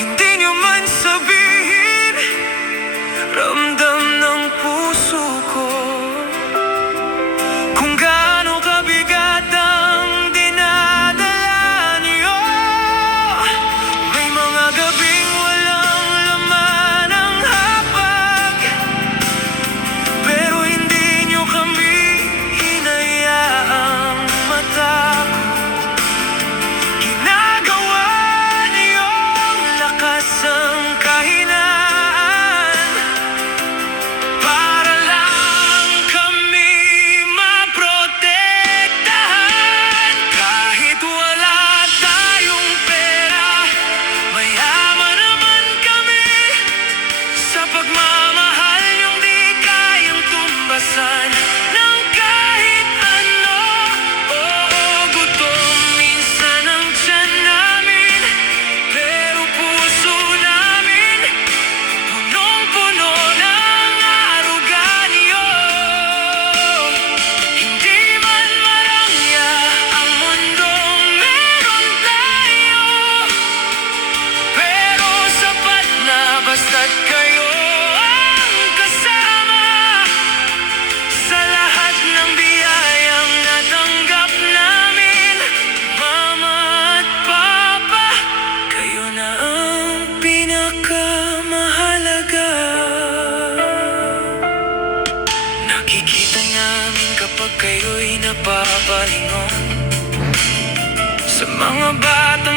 Hindi nyo man sabihin, ramdam ng puso ko kung gaano kabigat ang dinadala nyo. May mga gabing walang laman ang hapag, pero hindi nyo kami hinayaang matakot. Ginagawa niyong lakas ang kahinaan para lang kami maprotektahan. Kahit wala tayong pera, mayaman naman kami sa pagmamahal niyong di kayang tumbasan ng kahit ano. Oo, gutom minsan ang tiyan namin, pero puso namin punong-puno ng aruga niyo. Hindi man marangya ang mundong meron tayo, pero sapat na basta't kayo ang kasama sa lahat ng biyayang natanggap namin. Mama at Papa, kayo na ang pinakamahalaga. Nakikita namin kapag kayo'y napapalingon sa mga bata